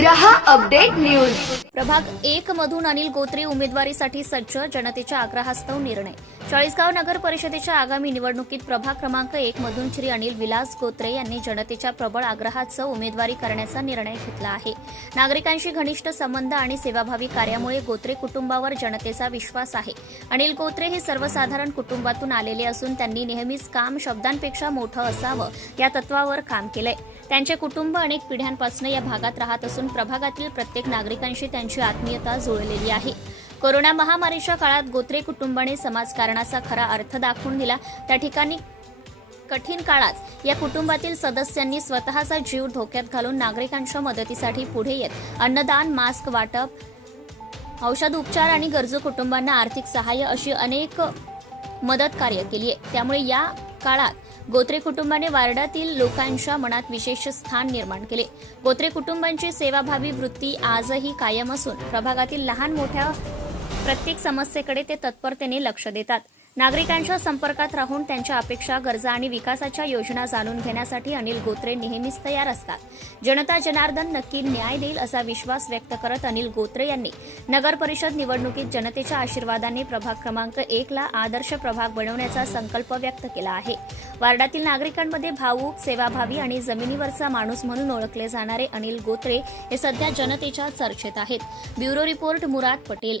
रहा update news. प्रभाग एक मधून अनिल गोत्रे उमेदवारीसाठी सज्ज जनतेच्या आग्रहास्तव निर्णय. चाळीसगाव नगर परिषदेच्या आगामी निवडणुकीत प्रभाग क्रमांक एक मधून श्री अनिल विलास गोत्रे यांनी जनतेच्या प्रबळ आग्रहासह उमेदवारी करण्याचा निर्णय घेतला आहे. नागरिकांशी घनिष्ठ संबंध आणि सेवाभावी कार्यामुळे गोत्रे कुटुंबावर जनतेचा विश्वास आहे. अनिल गोत्रे हे सर्वसाधारण कुटुंबातून आलेले असून त्यांनी नेहमीच काम शब्दांपेक्षा मोठं असावं या तत्वावर काम केलंय. त्यांचे कुटुंब अनेक पिढ्यांपासून या भागात राहत असून प्रभागातील प्रत्येक नागरिकांशी त्यांची आत्मीयता जुळलेली आहे. कोरोना महामारीच्या काळात गोत्रे कुटुंबाने समाजकारणाचा खरा अर्थ दाखवून दिला. त्या ठिकाणी कठीण काळात या कुटुंबातील सदस्यांनी स्वतःचा जीव धोक्यात घालून नागरिकांच्या मदतीसाठी पुढे येत अन्नदान मास्क वाटप औषध उपचार आणि गरजू कुटुंबांना आर्थिक सहाय्य अशी अनेक मदत कार्य केली आहे. त्यामुळे या काळात गोत्रे कुटुंबाने वार्डातील लोकांच्या मनात विशेष स्थान निर्माण केले. गोत्रे कुटुंबांची सेवाभावी वृत्ती आजही कायम असून प्रभागातील लहान मोठ्या प्रत्येक समस्येकडे ते तत्परतेने लक्ष देतात. नागरिकांच्या संपर्कात राहून त्यांच्या अपेक्षा गरजा आणि विकासाच्या योजना जाणून घेण्यासाठी अनिल गोत्रे नेहमीच तयार असतात. जनता जनार्दन नक्की न्याय देईल असा विश्वास व्यक्त करत अनिल गोत्रे यांनी नगर परिषद निवडणुकीत जनतेच्या आशीर्वादाने प्रभाग क्रमांक एकला आदर्श प्रभाग बनवण्याचा संकल्प व्यक्त केला आहे. वार्डातील नागरिकांमध्ये भावूक सेवाभावी आणि जमिनीवरचा माणूस म्हणून ओळखले जाणारे अनिल गोत्रे हे सध्या जनतेच्या चर्चेत आहेत. Bureau report Murad Patel.